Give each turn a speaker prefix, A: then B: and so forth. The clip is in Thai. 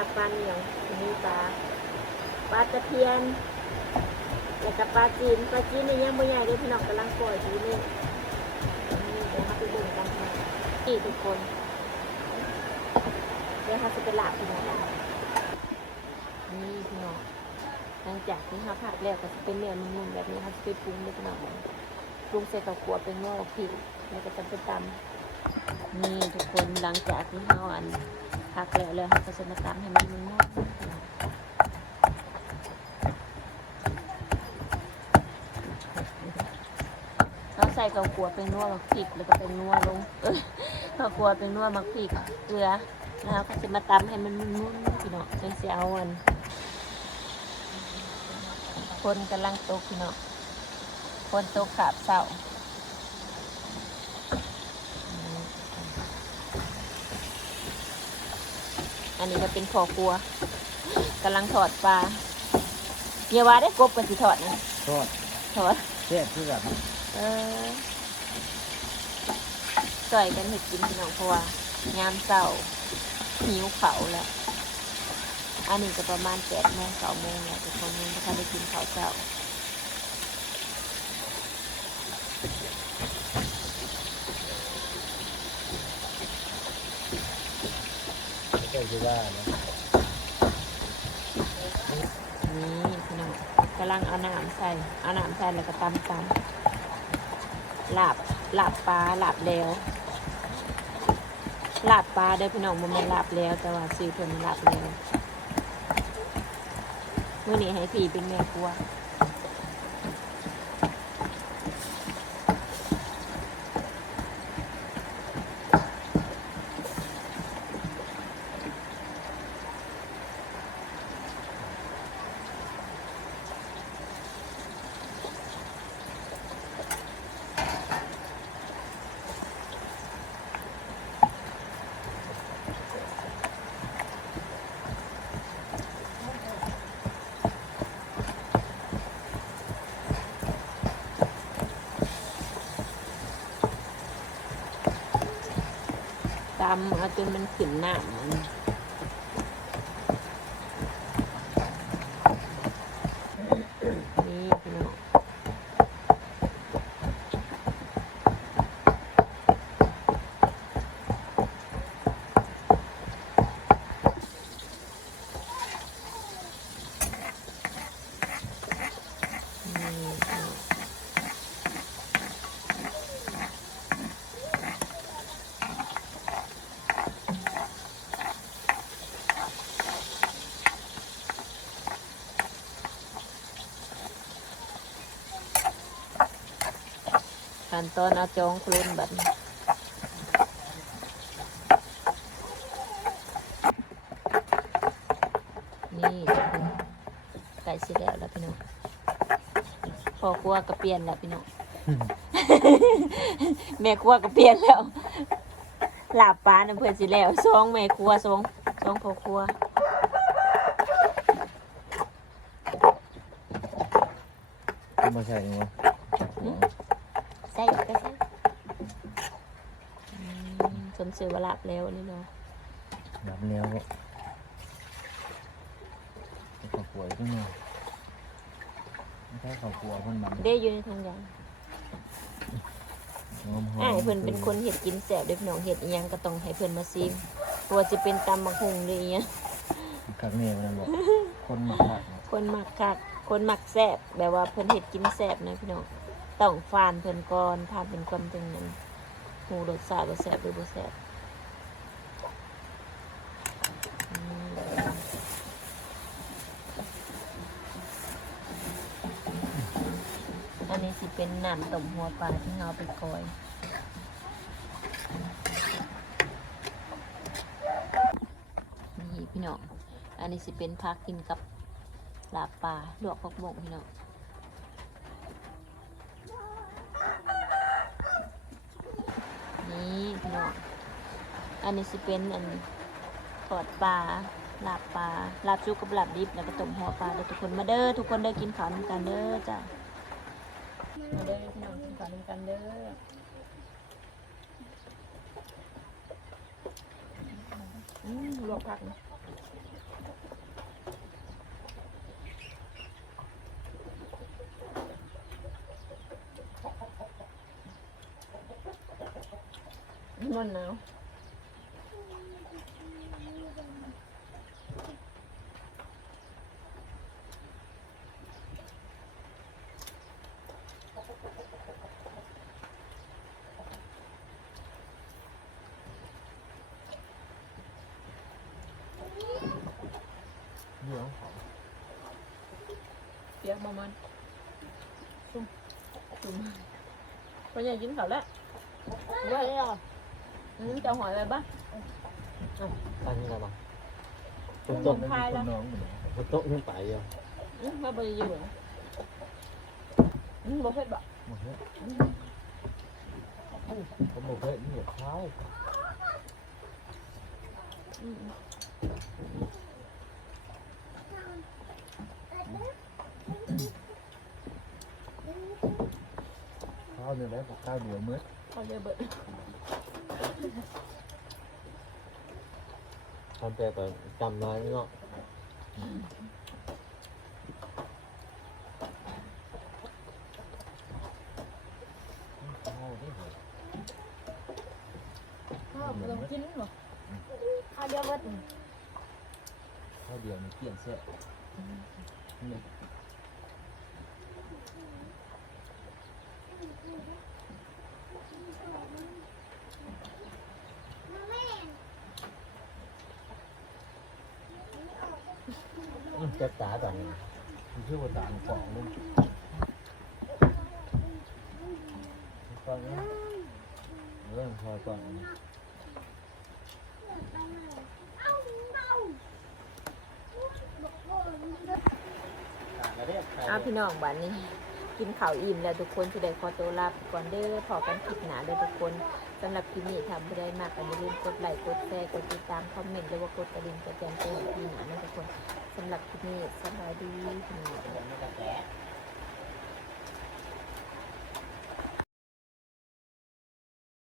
A: าปลาเหนียวมีปลาปลาตะเพียนแล้วก็ปลาจีนปลาจีนนี่ยังไม่ใหญ่เลยพี่น้องกำลังปล่อยทีนี่นี่เดี๋ยวเราไปดูกันค่ะนี่ทุกคนเดี๋ยวเขาจะไปลาบพี่น้องนนี่พี่น้องหลังจากที่เขาผัดแล้วก็จะเป็นเนื้อนุ่มๆแบบนี้เขาจะไปปรุงด้วยพี่น้องเลยปรุงใส่กับขัวเป็นงอกผิดแล้วก็จะไปตำนี่ทุกคนหลังจากที่เขาอัน ผักแล้วแล้วเขาก็จะมาตำให้มันนุ่มๆเราใส่ข้าวคั่วเป็นนัวมักพริกแล้วก็เป็นนัวลงเอ้ยข้าวคั่วเป็นนัวมักพริกเกลือแล้วก็จะมาตำให้มันนุ่นๆพี่น้องจังสิเอาอันคนกำลังตกพี่น้องคนตกขาบเศร้า อันนี้ก็เป็นพ่อครัวกำลังถอดปลาเยาว่าได้กบกันสิถอดนะ
B: ทอด
A: ถอด
B: แซ่บคือกัน
A: เออจอยกันเห็ดกินพี่น้องเพราะว่ายามเศร้าหิวเขาวแล้ว อันนี้ก็ประมาณแปดโมงเก้าโมงแล้วทุกคนยังไม่ทันได้กินข้าวเช้า
B: แซ่บคือว่านะ
A: นี่พี่น้องกำลังเอาน้ำใส่เอาน้ำใส่แล้วก็ตำตำลาบลาบปลาลาบแล้วลาบปลาเด้อพี่น้องมันเป็นลาบแล้ว แต่ว่าซื้อเพิ่นลาบแล้วมื่อนี้ให้พี่เป็นแม่ครัวำเอาจนมันขึ้นหน้ามันนี่พี่น้องนี่ ขั้นตอนเอาจองคลุนแบบนี้นี่ทุกคนไก่สิแล้วแล้วพี่น้องพอครัวก็เปลี่ยนแล้วพี่น้องแม่ครัวก็เปลี่ยนแล้วลาบปลาน้ำเพื่อนสิแล้วสองแม่ครัวสองสองพ่อครัว
B: มาใส่เนาะ
A: ใส่ก็ใส่อืมสมเสือวาลาบแล้วนี่เนาะ
B: น้ำเนี้ยวก็ข้าวป่วยขึ้นมาไม่ใช่ข้าวปัวเพิ่นมัน
A: ได้อยู่ในทางยาง
B: หอมๆ
A: อ่าให้เพิ่นเป็นคนเห็ดกินแสบเด็กน้องเห็ดอีหยังก็ต้องให้เพิ่นมาซิมกลัวจะเป็นตำบักหุงหรืออีหยัง
B: คักแน่มันบอกคนมาคักเนาะ
A: คนมักคักคนมักแสบแบบว่าเพิ่นเห็ดกินแสบนะพี่น้อง ต้องฟานเพิ่นก่อนฟานเป็นความจังนั้นหูรสชาติว่าแสบหรือบ่แสบอันนี้สิเป็นน้ำต้มหัวปลาที่เราเอาไปกอยนี่พี่น้อง อันนี้สิเป็นพักกินกับลาปลาลวกผักบงพี่น้อง นี่พี่น้องอันนี้สิเป็นอันทอดปลาลาบปลาลาบชุกกับลาบดิบแล้วก็ต้มหัวปลาเด้อทุกคนมาเด้อทุกคนได้อกินข้าวนำกันเด้อจ้ะมาเด้อพี่น้องกินข้าวนำกันเด้ออืมลวกผักนะ มันหนาว
B: เรื่องของ
A: เปียกประมาณซุ่มซุ่มพอใหญ่กินข้าวแล้ว
C: ว่า แล้ว
A: อืมจะหอยอะไรบ้าง
D: อันนี้อะไรบ้าง
A: ต้น
B: ต้
A: ม
B: น
A: พายแล้ว
B: น้องเหมือน
D: บนโต๊ะยังไปอยู่
A: อืมมาบริยูนะอืมบ่เผ็ดบ่
B: หมดแล้วเขาบอกเฮ้ยนี่แบบข้าว
A: อืม
B: ข้าวเนี่ยแหละกับข้าวเดียวมื้อ
A: เขาเยอะเบิด
D: ทำแต่ก็จำน้อยเนาะ
B: ข้าวนี่เหรอ
A: ข้าวบ่ต้องกินหรอ
C: ข้าวเดียวเบิด
B: ข้าวเดียวนี่เกลี่ยนเสียนี่
D: จ็บตาตอนนี้
B: คือชื่อว่าต่างของลุงก่อนนะเริ่มพอก่อนนะ
A: อ้าวพี่น้องบัดนี้ กินข้าวอิ่มแล้วทุกคนสิได้ขอตัวลาไปก่อนเด้อพอกันคลิปหน้าเด้อทุกคนสำหรับคลิปนี้ทำไม่ได้มากก็อย่าลืมกดไลค์กดแชร์กดติดตามคอมเมนต์หรือว่ากดกระดิ่งกระแจ้งเตือนพี่หนานะทุกคน สำหรับคลิปนี้สบายดีพี่น้อง